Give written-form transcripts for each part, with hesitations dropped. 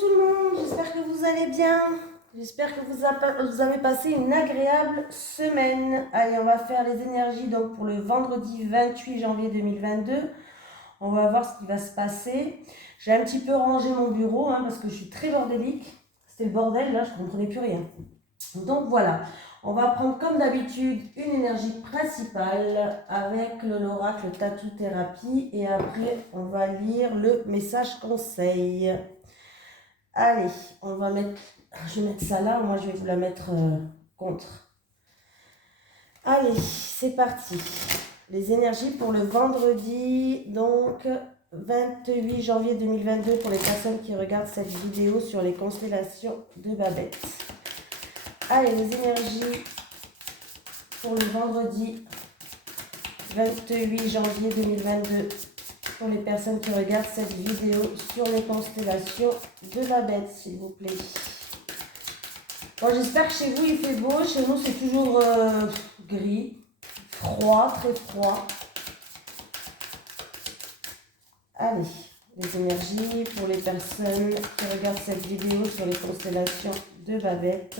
tout le monde, j'espère que vous allez bien. J'espère que vous avez passé une agréable semaine. Allez, on va faire les énergies donc pour le vendredi 28 janvier 2022. On va voir ce qui va se passer. J'ai un petit peu rangé mon bureau parce que je suis très bordélique. C'était le bordel, là, je ne comprenais plus rien. Donc voilà, on va prendre comme d'habitude une énergie principale avec l'oracle Tattoo Thérapie et après on va lire le message conseil. Allez, je vais mettre ça là, moi je vais vous la mettre contre. Allez, c'est parti. Les énergies pour le vendredi, donc 28 janvier 2022 pour les personnes qui regardent cette vidéo sur les constellations de Babette. Allez, les énergies pour le vendredi 28 janvier 2022 pour les personnes qui regardent cette vidéo sur les constellations de Babette, s'il vous plaît. Bon, j'espère que chez vous il fait beau. Chez nous c'est toujours gris, froid, très froid. Allez, les énergies pour les personnes qui regardent cette vidéo sur les constellations de Babette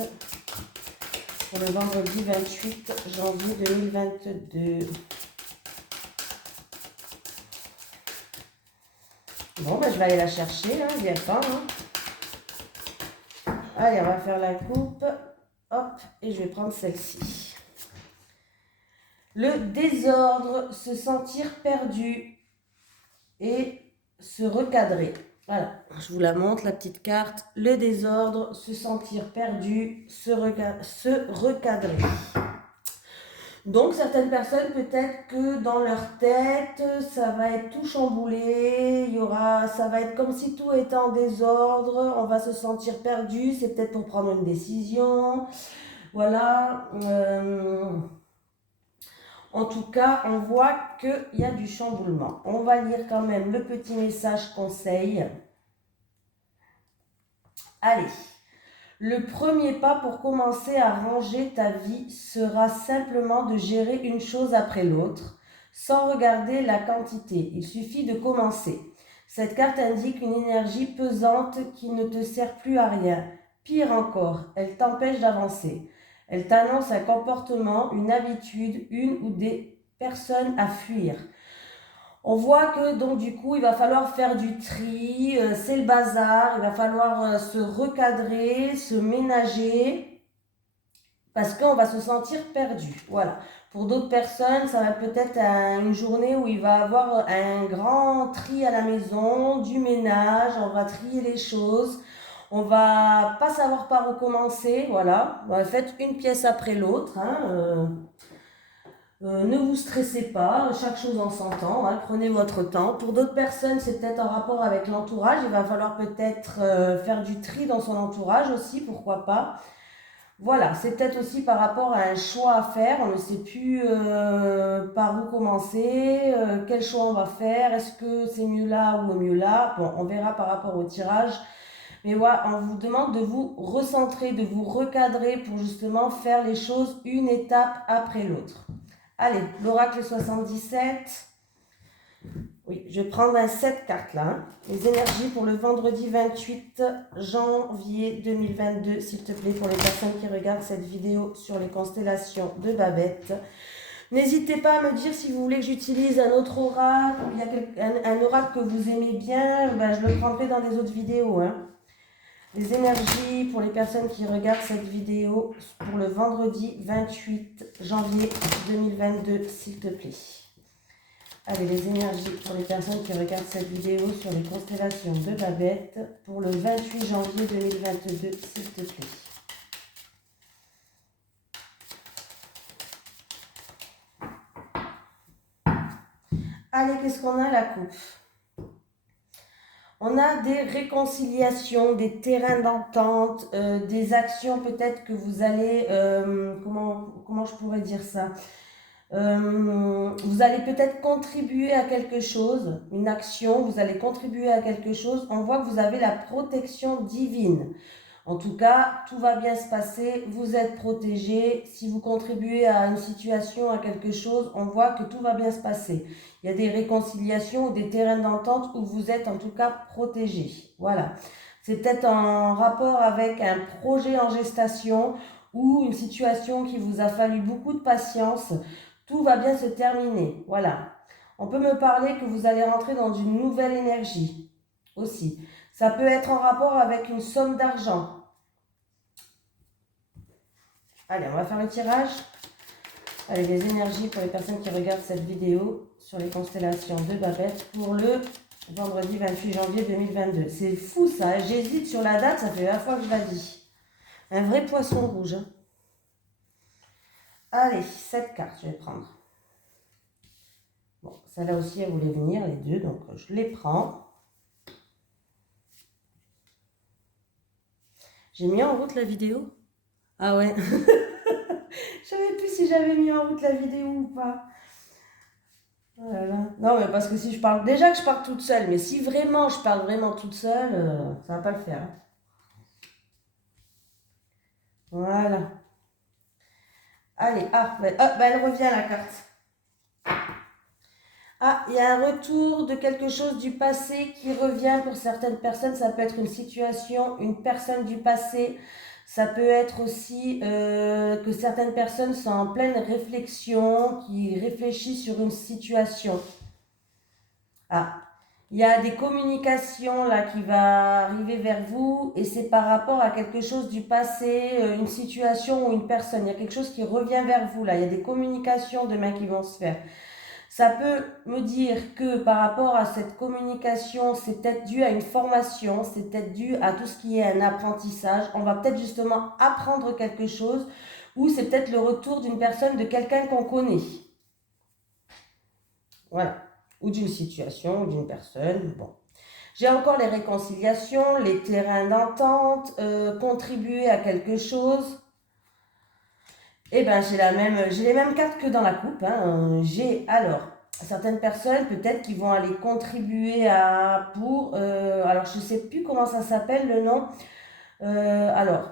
pour le vendredi 28 janvier 2022. Bon, ben, je vais aller la chercher, il n'y a pas. Allez, on va faire la coupe. Hop, et je vais prendre celle-ci. Le désordre, se sentir perdu et se recadrer. Voilà, je vous la montre, la petite carte. Le désordre, se sentir perdu, se recadrer. Donc, certaines personnes, peut-être que dans leur tête, ça va être tout chamboulé, ça va être comme si tout était en désordre, on va se sentir perdu, c'est peut-être pour prendre une décision, voilà. En tout cas, on voit qu'il y a du chamboulement. On va lire quand même le petit message conseil. Allez. Le premier pas pour commencer à ranger ta vie sera simplement de gérer une chose après l'autre, sans regarder la quantité. Il suffit de commencer. Cette carte indique une énergie pesante qui ne te sert plus à rien. Pire encore, elle t'empêche d'avancer. Elle t'annonce un comportement, une habitude, une ou des personnes à fuir. On voit que donc du coup il va falloir faire du tri, c'est le bazar, il va falloir se recadrer, se ménager parce qu'on va se sentir perdu. Voilà. Pour d'autres personnes, ça va peut-être une journée où il va avoir un grand tri à la maison, du ménage, on va trier les choses, on va pas savoir par où commencer, voilà. Faites une pièce après l'autre, ne vous stressez pas, chaque chose en son temps, prenez votre temps. Pour d'autres personnes, c'est peut-être en rapport avec l'entourage. Il va falloir peut-être faire du tri dans son entourage aussi, pourquoi pas. Voilà, c'est peut-être aussi par rapport à un choix à faire. On ne sait plus par où commencer, quel choix on va faire. Est-ce que c'est mieux là ou mieux là? Bon, on verra par rapport au tirage. Mais voilà, on vous demande de vous recentrer, de vous recadrer pour justement faire les choses une étape après l'autre. Allez, l'oracle 77. Oui, je vais prendre 7 cartes là. Les énergies pour le vendredi 28 janvier 2022, s'il te plaît, pour les personnes qui regardent cette vidéo sur les constellations de Babette. N'hésitez pas à me dire si vous voulez que j'utilise un autre oracle, il y a un oracle que vous aimez bien, je le prendrai dans des autres vidéos. Les énergies pour les personnes qui regardent cette vidéo pour le vendredi 28 janvier 2022, s'il te plaît. Allez, les énergies pour les personnes qui regardent cette vidéo sur les constellations de Babette pour le 28 janvier 2022, s'il te plaît. Allez, qu'est-ce qu'on a, la coupe? On a des réconciliations, des terrains d'entente, des actions peut-être que vous allez, comment je pourrais dire ça? Vous allez peut-être contribuer à quelque chose, une action, vous allez contribuer à quelque chose. On voit que vous avez la protection divine. En tout cas, tout va bien se passer, vous êtes protégé. Si vous contribuez à une situation, à quelque chose, on voit que tout va bien se passer. Il y a des réconciliations ou des terrains d'entente où vous êtes en tout cas protégé. Voilà. C'est peut-être en rapport avec un projet en gestation ou une situation qui vous a fallu beaucoup de patience. Tout va bien se terminer. Voilà. On peut me parler que vous allez rentrer dans une nouvelle énergie aussi. Ça peut être en rapport avec une somme d'argent. Allez, on va faire le tirage. Allez, les énergies pour les personnes qui regardent cette vidéo sur les constellations de Babette pour le vendredi 28 janvier 2022. C'est fou ça, hein. J'hésite sur la date, ça fait 20 fois que je la dis. Un vrai poisson rouge. Hein. Allez, 7 cartes, je vais prendre. Bon, celle-là aussi, elle voulait venir, les deux, donc je les prends. J'ai mis en route la vidéo? Ah ouais. Je savais plus si j'avais mis en route la vidéo ou pas. Voilà. Non, mais parce que si je parle... Déjà que je parle toute seule, mais si vraiment je parle vraiment toute seule, ça va pas le faire. Hein. Voilà. Allez, elle revient la carte. Ah, il y a un retour de quelque chose du passé qui revient pour certaines personnes. Ça peut être une situation, une personne du passé. Ça peut être aussi que certaines personnes sont en pleine réflexion, qui réfléchissent sur une situation. Ah, il y a des communications là qui va arriver vers vous et c'est par rapport à quelque chose du passé, une situation ou une personne. Il y a quelque chose qui revient vers vous là. Il y a des communications demain qui vont se faire. Ça peut me dire que par rapport à cette communication, c'est peut-être dû à une formation, c'est peut-être dû à tout ce qui est un apprentissage. On va peut-être justement apprendre quelque chose ou c'est peut-être le retour d'une personne, de quelqu'un qu'on connaît. Voilà. Ou d'une situation, ou d'une personne. Bon. J'ai encore les réconciliations, les terrains d'entente, contribuer à quelque chose. Eh ben, j'ai les mêmes cartes que dans la coupe. Hein. J'ai alors certaines personnes peut-être qui vont aller contribuer alors je sais plus comment ça s'appelle le nom. Alors,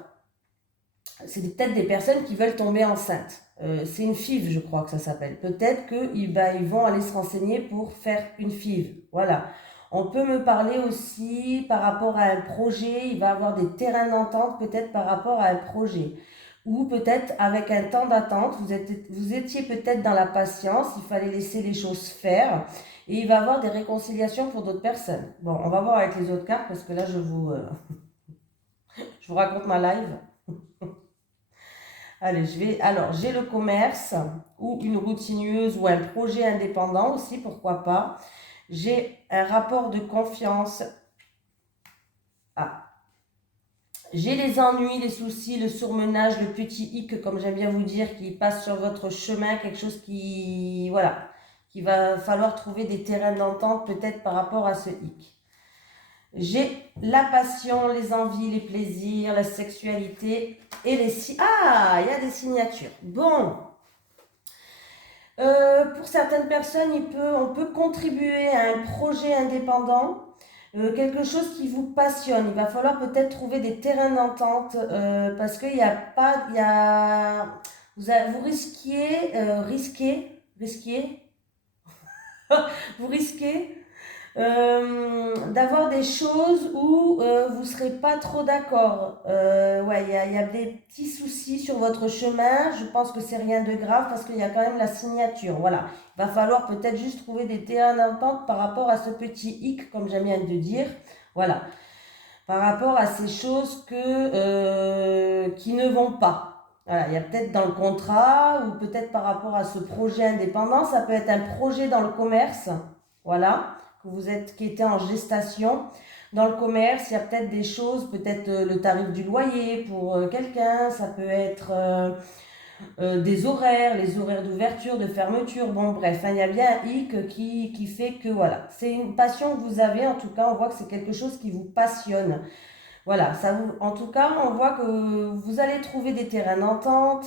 c'est peut-être des personnes qui veulent tomber enceintes. C'est une FIV, je crois que ça s'appelle. Peut-être qu'ils ils vont aller se renseigner pour faire une FIV. Voilà. On peut me parler aussi par rapport à un projet. Il va avoir des terrains d'entente peut-être par rapport à un projet. Ou peut-être avec un temps d'attente. Vous étiez peut-être dans la patience. Il fallait laisser les choses faire. Et il va avoir des réconciliations pour d'autres personnes. Bon, on va voir avec les autres cartes parce que là, je vous raconte ma live. Allez, alors, j'ai le commerce ou une routineuse ou un projet indépendant aussi, pourquoi pas. J'ai un rapport de confiance. Ah. J'ai les ennuis, les soucis, le surmenage, le petit hic, comme j'aime bien vous dire, qui passe sur votre chemin, quelque chose qui, voilà, qui va falloir trouver des terrains d'entente peut-être par rapport à ce hic. J'ai la passion, les envies, les plaisirs, la sexualité et les... Ah, il y a des signatures. Bon. Pour certaines personnes, on peut contribuer à un projet indépendant, quelque chose qui vous passionne. Il va falloir peut-être trouver des terrains d'entente parce qu'il n'y a pas... Il y a, vous vous risquez d'avoir des choses où vous ne serez pas trop d'accord. Ouais, il y a des petits soucis sur votre chemin. Je pense que c'est rien de grave parce qu'il y a quand même la signature. Voilà. Il va falloir peut-être juste trouver des terrains d'entente par rapport à ce petit hic, comme j'aime bien de dire. Voilà. Par rapport à ces choses qui ne vont pas. Voilà, il y a peut-être dans le contrat ou peut-être par rapport à ce projet indépendant, ça peut être un projet dans le commerce. Voilà qui était en gestation. Dans le commerce, il y a peut-être des choses, peut-être le tarif du loyer pour quelqu'un, ça peut être des horaires, les horaires d'ouverture, de fermeture, bon bref, hein, il y a bien un hic qui fait que voilà, c'est une passion que vous avez, en tout cas on voit que c'est quelque chose qui vous passionne. Voilà, en tout cas on voit que vous allez trouver des terrains d'entente,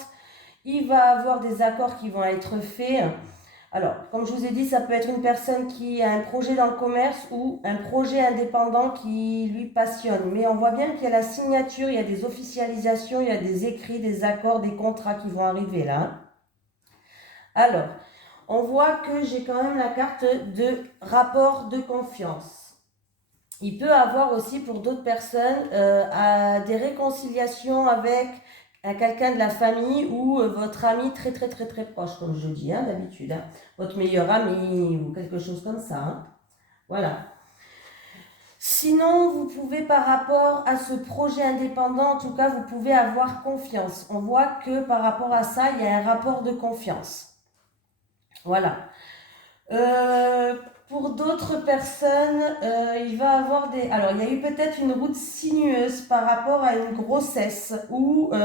il va y avoir des accords qui vont être faits. Alors, comme je vous ai dit, ça peut être une personne qui a un projet dans le commerce ou un projet indépendant qui lui passionne. Mais on voit bien qu'il y a la signature, il y a des officialisations, il y a des écrits, des accords, des contrats qui vont arriver là. Hein. Alors, on voit que j'ai quand même la carte de rapport de confiance. Il peut avoir aussi pour d'autres personnes des réconciliations avec quelqu'un de la famille ou votre ami très très très très proche, comme je dis hein, d'habitude. Hein. Votre meilleur ami ou quelque chose comme ça. Hein. Voilà. Sinon, vous pouvez par rapport à ce projet indépendant, en tout cas, vous pouvez avoir confiance. On voit que par rapport à ça, il y a un rapport de confiance. Voilà. Euh, pour d'autres personnes, il va avoir des... Alors, il y a eu peut-être une route sinueuse par rapport à une grossesse où on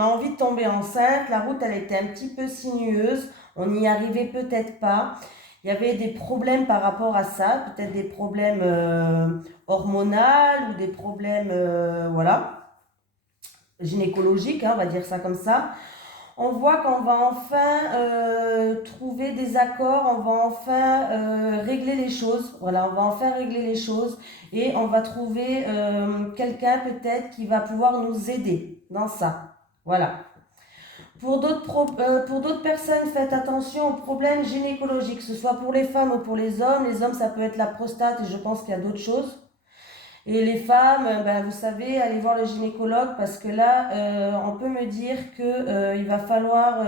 a envie de tomber enceinte. La route, elle était un petit peu sinueuse. On n'y arrivait peut-être pas. Il y avait des problèmes par rapport à ça, peut-être des problèmes hormonaux ou des problèmes, voilà, gynécologiques, hein, on va dire ça comme ça. On voit qu'on va enfin trouver des accords, on va enfin régler les choses. Voilà, on va enfin régler les choses et on va trouver quelqu'un peut-être qui va pouvoir nous aider dans ça. Voilà. Pour d'autres personnes, faites attention aux problèmes gynécologiques, que ce soit pour les femmes ou pour les hommes. Les hommes, ça peut être la prostate et je pense qu'il y a d'autres choses. Et les femmes, ben, vous savez, allez voir le gynécologue parce que là, on peut me dire que il va falloir,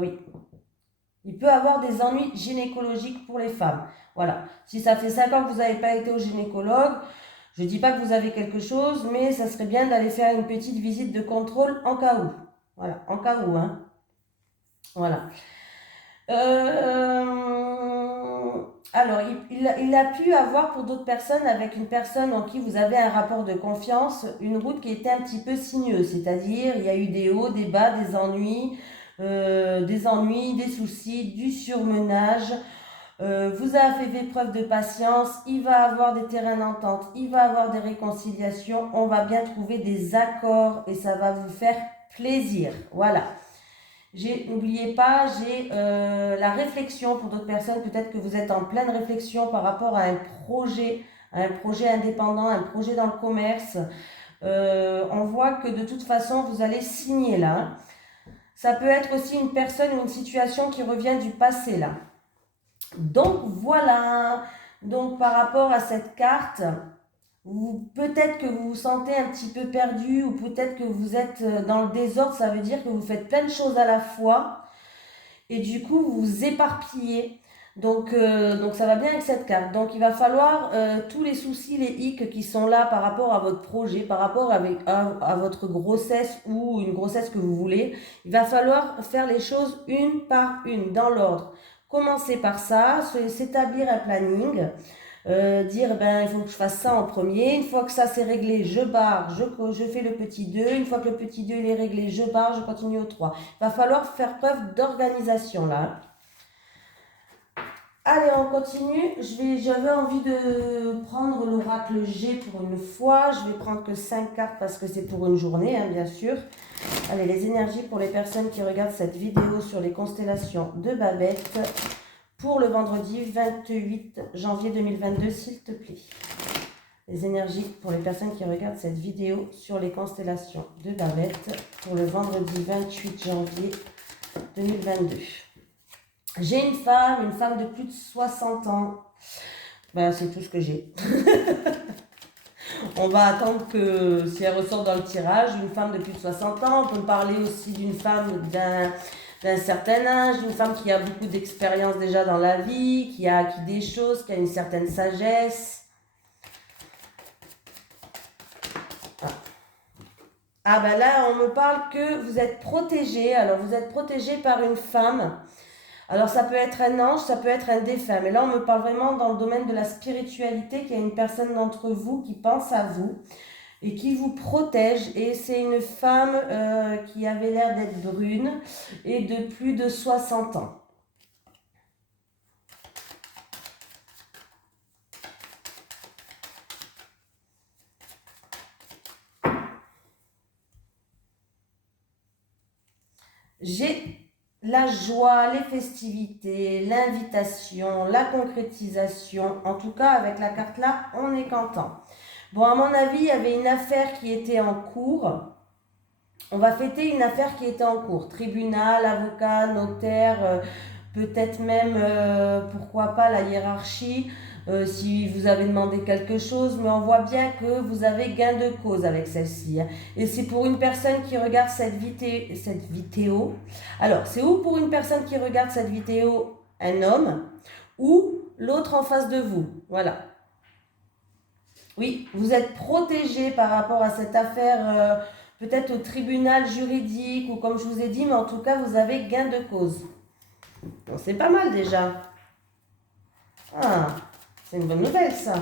oui, il peut avoir des ennuis gynécologiques pour les femmes. Voilà. Si ça fait 5 ans que vous n'avez pas été au gynécologue, je ne dis pas que vous avez quelque chose, mais ça serait bien d'aller faire une petite visite de contrôle en cas où. Voilà, en cas où, hein. Voilà. Alors, il a pu avoir pour d'autres personnes, avec une personne en qui vous avez un rapport de confiance, une route qui était un petit peu sinueuse, c'est-à-dire il y a eu des hauts, des bas, des ennuis, des soucis, du surmenage. Vous avez fait preuve de patience, il va avoir des terrains d'entente, il va avoir des réconciliations, on va bien trouver des accords et ça va vous faire plaisir. Voilà. N'oubliez pas, j'ai la réflexion pour d'autres personnes. Peut-être que vous êtes en pleine réflexion par rapport à un projet indépendant, un projet dans le commerce. On voit que de toute façon, vous allez signer là. Ça peut être aussi une personne ou une situation qui revient du passé là. Donc voilà. Donc par rapport à cette carte, peut-être que vous vous sentez un petit peu perdu ou peut-être que vous êtes dans le désordre, ça veut dire que vous faites plein de choses à la fois et du coup vous vous éparpillez. Donc ça va bien avec cette carte. Donc il va falloir tous les soucis, les hicks qui sont là par rapport à votre projet, par rapport à votre grossesse ou une grossesse que vous voulez, il va falloir faire les choses une par une, dans l'ordre. Commencer par ça, s'établir un planning. Dire ben il faut que je fasse ça en premier, une fois que ça c'est réglé je barre, je fais le petit 2, une fois que le petit 2 il est réglé je barre, je continue au 3. Il va falloir faire preuve d'organisation là. Allez, on continue. J'avais envie de prendre l'oracle G pour une fois. Je vais prendre que 5 cartes parce que c'est pour une journée, hein, bien sûr. Allez, les énergies pour les personnes qui regardent cette vidéo sur les constellations de Babette pour le vendredi 28 janvier 2022, s'il te plaît. Les énergies pour les personnes qui regardent cette vidéo sur les constellations de Babette pour le vendredi 28 janvier 2022. J'ai une femme de plus de 60 ans. Ben, c'est tout ce que j'ai. On va attendre que si elle ressort dans le tirage, une femme de plus de 60 ans. On peut parler aussi d'une femme d'un certain âge, une femme qui a beaucoup d'expérience déjà dans la vie, qui a acquis des choses, qui a une certaine sagesse. Ah ben là, on me parle que vous êtes protégé. Alors, vous êtes protégé par une femme. Alors, ça peut être un ange, ça peut être un défunt. Mais là, on me parle vraiment dans le domaine de la spiritualité, qu'il y a une personne d'entre vous qui pense à vous et qui vous protège. Et c'est une femme qui avait l'air d'être brune et de plus de 60 ans. J'ai la joie, les festivités, l'invitation, la concrétisation. En tout cas, avec la carte là, on est content. Bon, à mon avis, il y avait une affaire qui était en cours. On va fêter une affaire qui était en cours. Tribunal, avocat, notaire, peut-être même, pourquoi pas, la hiérarchie. si vous avez demandé quelque chose, mais on voit bien que vous avez gain de cause avec celle-ci. Hein. Et c'est pour une personne qui regarde cette vidéo. Alors, c'est ou pour une personne qui regarde cette vidéo, un homme, ou l'autre en face de vous. Voilà. Oui, vous êtes protégé par rapport à cette affaire, peut-être au tribunal juridique, ou comme je vous ai dit, mais en tout cas, vous avez gain de cause. Bon, c'est pas mal déjà. Ah, c'est une bonne nouvelle ça.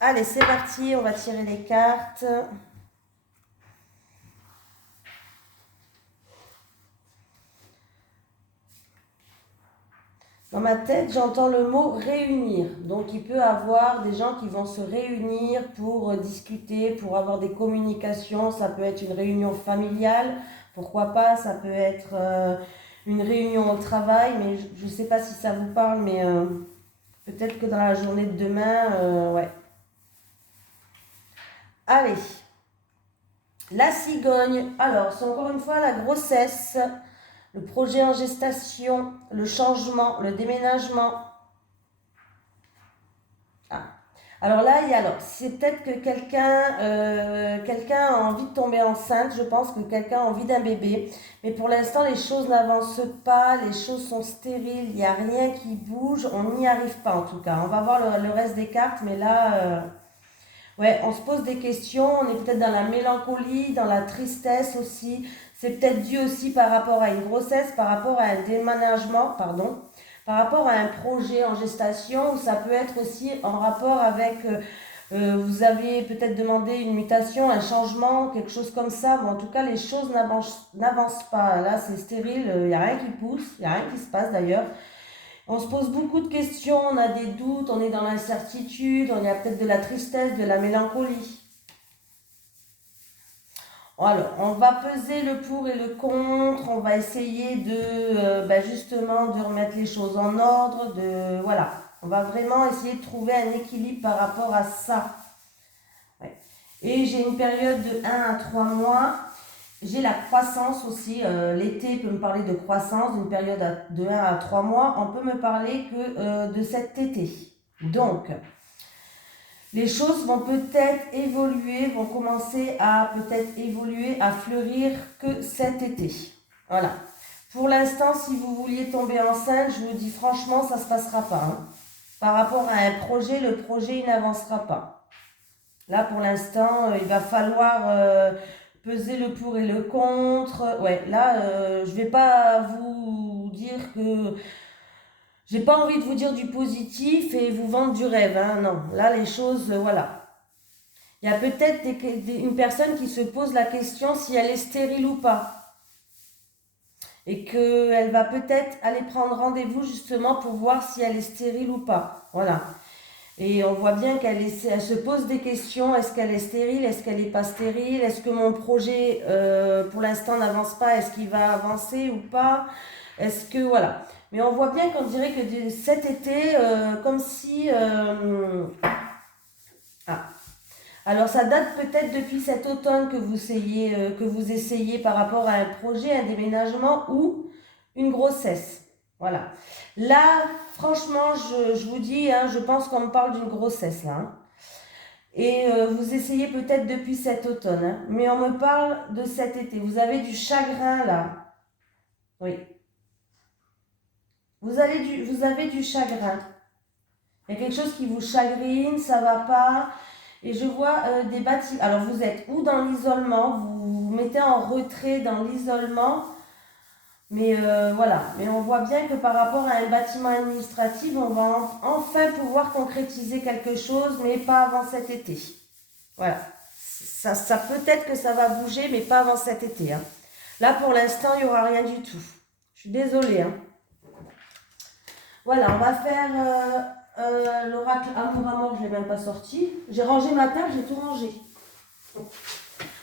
Allez, c'est parti, on va tirer les cartes. Dans ma tête, j'entends le mot réunir. Donc, il peut y avoir des gens qui vont se réunir pour discuter, pour avoir des communications. Ça peut être une réunion familiale, pourquoi pas. Ça peut être une réunion au travail, mais je ne sais pas si ça vous parle, mais peut-être que dans la journée de demain, ouais. Allez, la cigogne. Alors, c'est encore une fois la grossesse. Le projet en gestation, le changement, le déménagement. Ah. Alors là, c'est peut-être que quelqu'un a envie de tomber enceinte. Je pense que quelqu'un a envie d'un bébé. Mais pour l'instant, les choses n'avancent pas. Les choses sont stériles. Il n'y a rien qui bouge. On n'y arrive pas en tout cas. On va voir le reste des cartes. Mais là, ouais, on se pose des questions. On est peut-être dans la mélancolie, dans la tristesse aussi. C'est peut-être dû aussi par rapport à une grossesse, par rapport à un déménagement, pardon, par rapport à un projet en gestation, ou ça peut être aussi en rapport avec, vous avez peut-être demandé une mutation, un changement, quelque chose comme ça. Bon, en tout cas, les choses n'avancent pas. Là, c'est stérile, il n'y a rien qui pousse, il n'y a rien qui se passe d'ailleurs. On se pose beaucoup de questions, on a des doutes, on est dans l'incertitude, on a peut-être de la tristesse, de la mélancolie. Alors, on va peser le pour et le contre, on va essayer de justement de remettre les choses en ordre, voilà. On va vraiment essayer de trouver un équilibre par rapport à ça. Ouais. Et j'ai une période de 1 à 3 mois. J'ai la croissance aussi. L'été peut me parler de croissance, d'une période de 1 à 3 mois. On peut me parler que de cet été. Donc, les choses vont peut-être évoluer, vont commencer à peut-être évoluer, à fleurir que cet été. Voilà. Pour l'instant, si vous vouliez tomber enceinte, je vous dis franchement, ça ne se passera pas. Hein. Par rapport à un projet, le projet il n'avancera pas. Là, pour l'instant, il va falloir peser le pour et le contre. Ouais, là, je ne vais pas vous dire que... J'ai pas envie de vous dire du positif et vous vendre du rêve, hein, non. Là, les choses, voilà. Il y a peut-être une personne qui se pose la question si elle est stérile ou pas. Et qu'elle va peut-être aller prendre rendez-vous justement pour voir si elle est stérile ou pas. Voilà. Et on voit bien elle se pose des questions. Est-ce qu'elle est stérile? Est-ce qu'elle n'est pas stérile? Est-ce que mon projet, pour l'instant, n'avance pas? Est-ce qu'il va avancer ou pas? Est-ce que, voilà. Mais on voit bien qu'on dirait que cet été, comme si... Ah. Alors ça date peut-être depuis cet automne que vous essayez par rapport à un projet, un déménagement ou une grossesse. Voilà. Là, franchement, je vous dis, hein, je pense qu'on me parle d'une grossesse là. Hein. Et vous essayez peut-être depuis cet automne. Hein, mais on me parle de cet été. Vous avez du chagrin là. Oui. Vous avez du chagrin. Il y a quelque chose qui vous chagrine, ça va pas. Et je vois des bâtiments. Alors vous êtes ou dans l'isolement, vous vous mettez en retrait dans l'isolement. Mais voilà. Mais on voit bien que par rapport à un bâtiment administratif, on va enfin pouvoir concrétiser quelque chose, mais pas avant cet été. Voilà. Ça peut-être que ça va bouger, mais pas avant cet été. Hein. Là, pour l'instant, il n'y aura rien du tout. Je suis désolée. Hein. Voilà, on va faire l'oracle amour à mort, je ne l'ai même pas sorti. J'ai rangé ma table, j'ai tout rangé.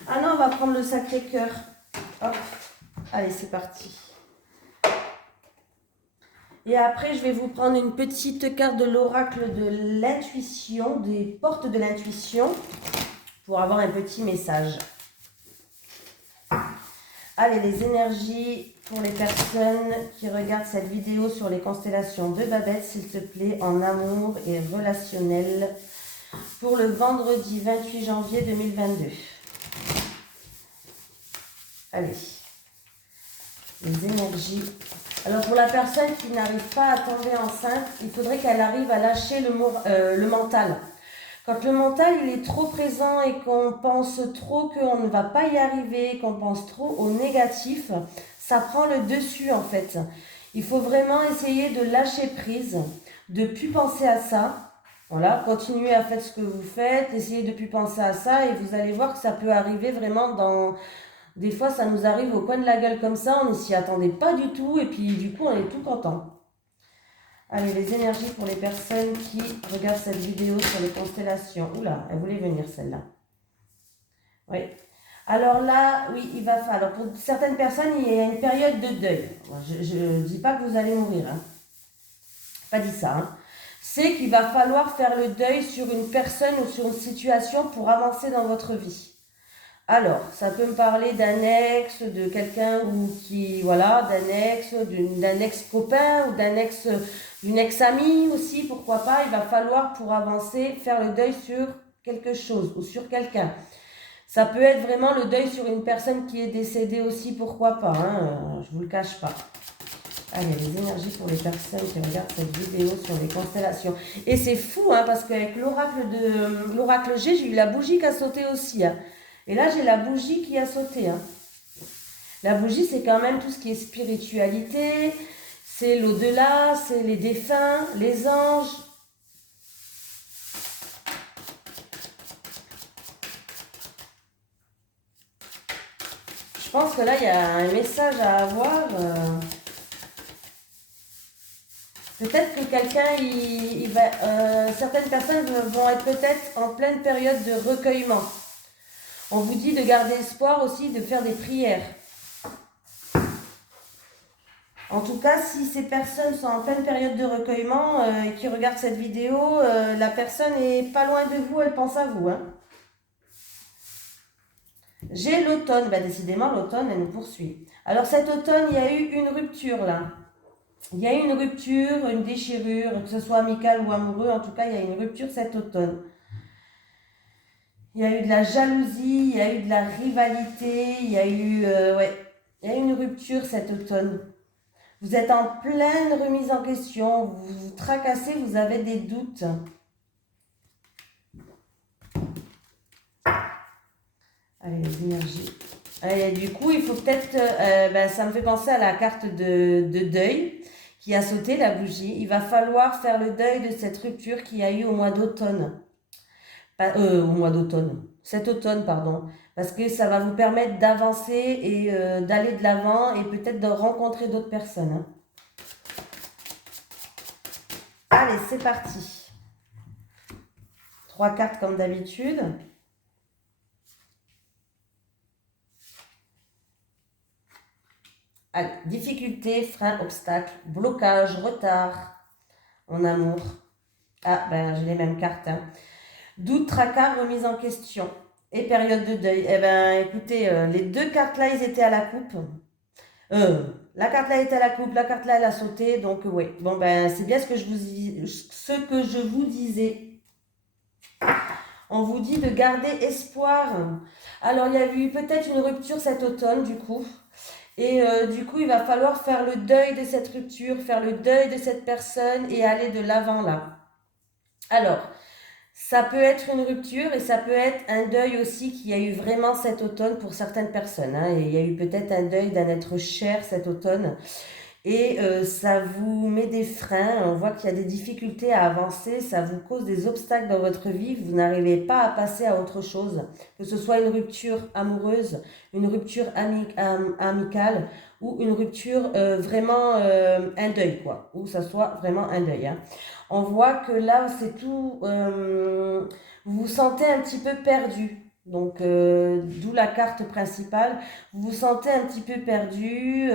Ah non, on va prendre le Sacré-Cœur. Hop, allez, c'est parti. Et après, je vais vous prendre une petite carte de l'oracle de l'intuition, des portes de l'intuition, pour avoir un petit message. Allez, les énergies pour les personnes qui regardent cette vidéo sur les constellations de Babette, s'il te plaît, en amour et relationnel pour le vendredi 28 janvier 2022. Allez, les énergies. Alors pour la personne qui n'arrive pas à tomber enceinte, il faudrait qu'elle arrive à lâcher le mental. Quand le mental il est trop présent et qu'on pense trop qu'on ne va pas y arriver, qu'on pense trop au négatif, ça prend le dessus en fait. Il faut vraiment essayer de lâcher prise, de ne plus penser à ça. Voilà, continuez à faire ce que vous faites, essayez de ne plus penser à ça et vous allez voir que ça peut arriver vraiment dans... Des fois, ça nous arrive au coin de la gueule comme ça, on ne s'y attendait pas du tout et puis du coup, on est tout content. Allez, les énergies pour les personnes qui regardent cette vidéo sur les constellations. Oula, elle voulait venir celle-là. Oui. Alors là, oui, il va falloir. Alors pour certaines personnes, il y a une période de deuil. Je ne dis pas que vous allez mourir. Hein. Pas dit ça. Hein. C'est qu'il va falloir faire le deuil sur une personne ou sur une situation pour avancer dans votre vie. Alors, ça peut me parler d'un ex, de quelqu'un qui, voilà, d'un ex-copain ou d'une ex-amie aussi, pourquoi pas. Il va falloir, pour avancer, faire le deuil sur quelque chose ou sur quelqu'un. Ça peut être vraiment le deuil sur une personne qui est décédée aussi, pourquoi pas, hein, je vous le cache pas. Allez, les énergies pour les personnes qui regardent cette vidéo sur les constellations. Et c'est fou, hein, parce qu'avec l'oracle G, j'ai eu la bougie qui a sauté aussi, hein. Et là, j'ai la bougie qui a sauté. Hein. La bougie, c'est quand même tout ce qui est spiritualité, c'est l'au-delà, c'est les défunts, les anges. Je pense que là, il y a un message à avoir. Peut-être que quelqu'un, certaines personnes vont être peut-être en pleine période de recueillement. On vous dit de garder espoir aussi, de faire des prières. En tout cas, si ces personnes sont en pleine période de recueillement et qui regardent cette vidéo, la personne n'est pas loin de vous, elle pense à vous. Hein. J'ai l'automne. Ben, décidément, l'automne, elle nous poursuit. Alors cet automne, il y a eu une rupture là. Il y a eu une rupture, une déchirure, que ce soit amical ou amoureux. En tout cas, il y a eu une rupture cet automne. Il y a eu de la jalousie, il y a eu de la rivalité, il y a eu une rupture cet automne. Vous êtes en pleine remise en question, vous vous tracassez, vous avez des doutes. Allez, les énergies. Et du coup, il faut peut-être... ça me fait penser à la carte de deuil qui a sauté, la bougie. Il va falloir faire le deuil de cette rupture qu'il y a eu au mois d'automne. Cet automne, pardon. Parce que ça va vous permettre d'avancer et d'aller de l'avant et peut-être de rencontrer d'autres personnes. Hein. Allez, c'est parti. 3 cartes comme d'habitude. Allez, difficulté, frein, obstacle, blocage, retard en amour. Ah, ben j'ai les mêmes cartes. Hein. Doute, tracas, remise en question et période de deuil. Eh ben, écoutez, les 2 cartes là, ils étaient à la coupe. La carte là était à la coupe, la carte là, elle a sauté. Donc, oui. Bon, ben, c'est bien ce que je vous disais. On vous dit de garder espoir. Alors, il y a eu peut-être une rupture cet automne, du coup. Et du coup, il va falloir faire le deuil de cette rupture, faire le deuil de cette personne et aller de l'avant là. Alors, ça peut être une rupture et ça peut être un deuil aussi qu'il y a eu vraiment cet automne pour certaines personnes. Hein. Et il y a eu peut-être un deuil d'un être cher cet automne. Et ça vous met des freins, on voit qu'il y a des difficultés à avancer, ça vous cause des obstacles dans votre vie, vous n'arrivez pas à passer à autre chose, que ce soit une rupture amoureuse, une rupture amicale ou une rupture vraiment un deuil, quoi, ou ça soit vraiment un deuil. Hein. On voit que là, c'est tout, vous vous sentez un petit peu perdu. Donc, d'où la carte principale, vous vous sentez un petit peu perdu.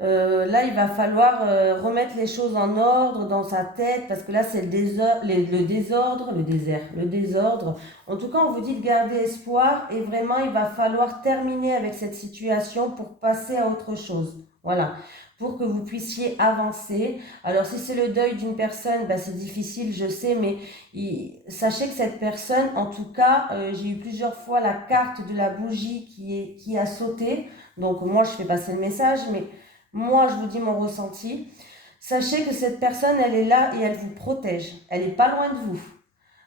Là, il va falloir remettre les choses en ordre dans sa tête, parce que là, c'est le désordre. En tout cas, on vous dit de garder espoir, et vraiment, il va falloir terminer avec cette situation pour passer à autre chose. Voilà, pour que vous puissiez avancer. Alors, si c'est le deuil d'une personne, ben, c'est difficile, je sais, mais sachez que cette personne, en tout cas, j'ai eu plusieurs fois la carte de la bougie qui a sauté. Donc, moi, je fais passer le message, mais moi, je vous dis mon ressenti. Sachez que cette personne, elle est là et elle vous protège. Elle n'est pas loin de vous.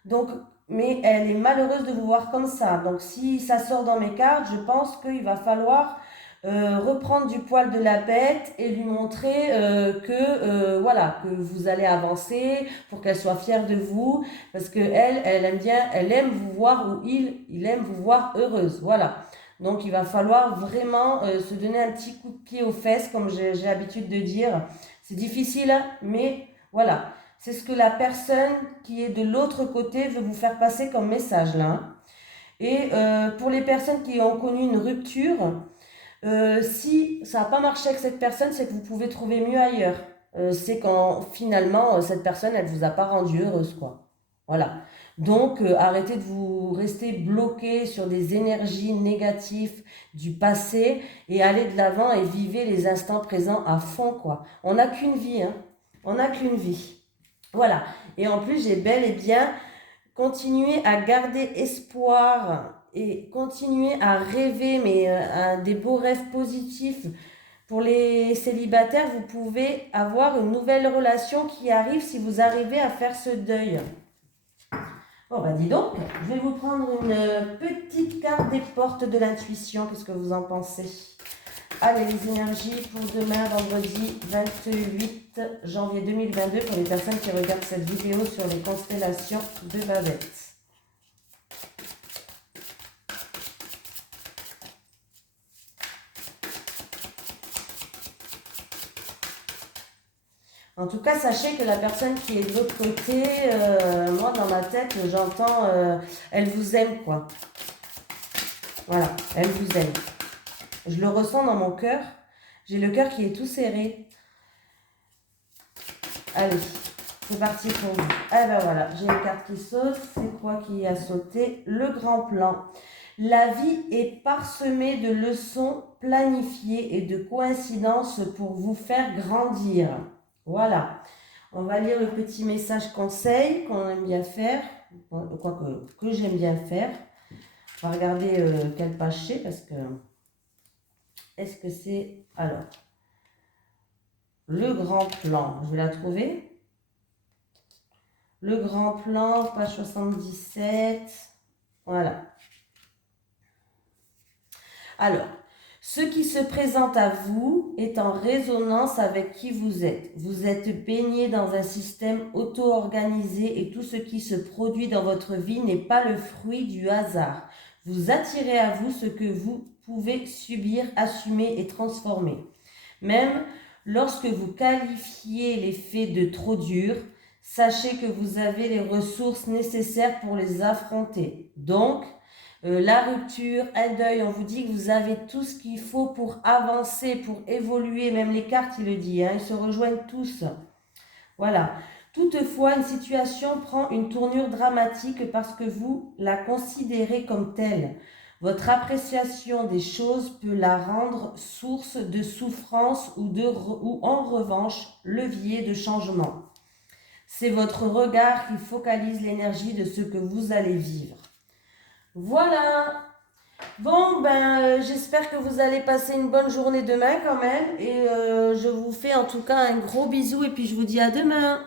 Donc, mais elle est malheureuse de vous voir comme ça. Donc, si ça sort dans mes cartes, je pense qu'il va falloir reprendre du poil de la bête et lui montrer voilà, que vous allez avancer pour qu'elle soit fière de vous. Parce que elle aime bien, elle aime vous voir, ou il aime vous voir heureuse. Voilà. Donc, il va falloir vraiment se donner un petit coup de pied aux fesses, comme j'ai l'habitude de dire. C'est difficile, mais voilà. C'est ce que la personne qui est de l'autre côté veut vous faire passer comme message là. Et pour les personnes qui ont connu une rupture, si ça n'a pas marché avec cette personne, c'est que vous pouvez trouver mieux ailleurs. C'est quand finalement cette personne, elle ne vous a pas rendu heureuse, quoi. Voilà. Donc, arrêtez de vous rester bloqué sur des énergies négatives du passé et allez de l'avant et vivez les instants présents à fond, quoi. On n'a qu'une vie, hein. On n'a qu'une vie. Voilà. Et en plus, j'ai bel et bien continué à garder espoir et continuer à rêver, mais à des beaux rêves positifs. Pour les célibataires, vous pouvez avoir une nouvelle relation qui arrive si vous arrivez à faire ce deuil. Bon, bah dis donc, je vais vous prendre une petite carte des portes de l'intuition. Qu'est-ce que vous en pensez? Allez, les énergies pour demain, vendredi 28 janvier 2022, pour les personnes qui regardent cette vidéo sur les constellations de Babette. En tout cas, sachez que la personne qui est de l'autre côté, moi dans ma tête, j'entends, elle vous aime, quoi. Voilà, elle vous aime. Je le ressens dans mon cœur. J'ai le cœur qui est tout serré. Allez, c'est parti pour vous. Eh ben voilà, j'ai une carte qui saute. C'est quoi qui a sauté? Le grand plan. La vie est parsemée de leçons planifiées et de coïncidences pour vous faire grandir. Voilà. On va lire le petit message conseil qu'on aime bien faire. Quoi que j'aime bien faire. On va regarder quelle page c'est, parce que... Est-ce que c'est... Alors... Le grand plan. Je vais la trouver. Le grand plan, page 77. Voilà. Alors, ce qui se présente à vous est en résonance avec qui vous êtes. Vous êtes baigné dans un système auto-organisé et tout ce qui se produit dans votre vie n'est pas le fruit du hasard. Vous attirez à vous ce que vous pouvez subir, assumer et transformer. Même lorsque vous qualifiez les faits de trop durs, sachez que vous avez les ressources nécessaires pour les affronter. Donc, la rupture, un deuil, on vous dit que vous avez tout ce qu'il faut pour avancer, pour évoluer. Même les cartes, il le dit, hein, ils se rejoignent tous. Voilà. Toutefois, une situation prend une tournure dramatique parce que vous la considérez comme telle. Votre appréciation des choses peut la rendre source de souffrance ou en revanche levier de changement. C'est votre regard qui focalise l'énergie de ce que vous allez vivre. Voilà. Bon, ben, j'espère que vous allez passer une bonne journée demain quand même. Et je vous fais en tout cas un gros bisou et puis je vous dis à demain.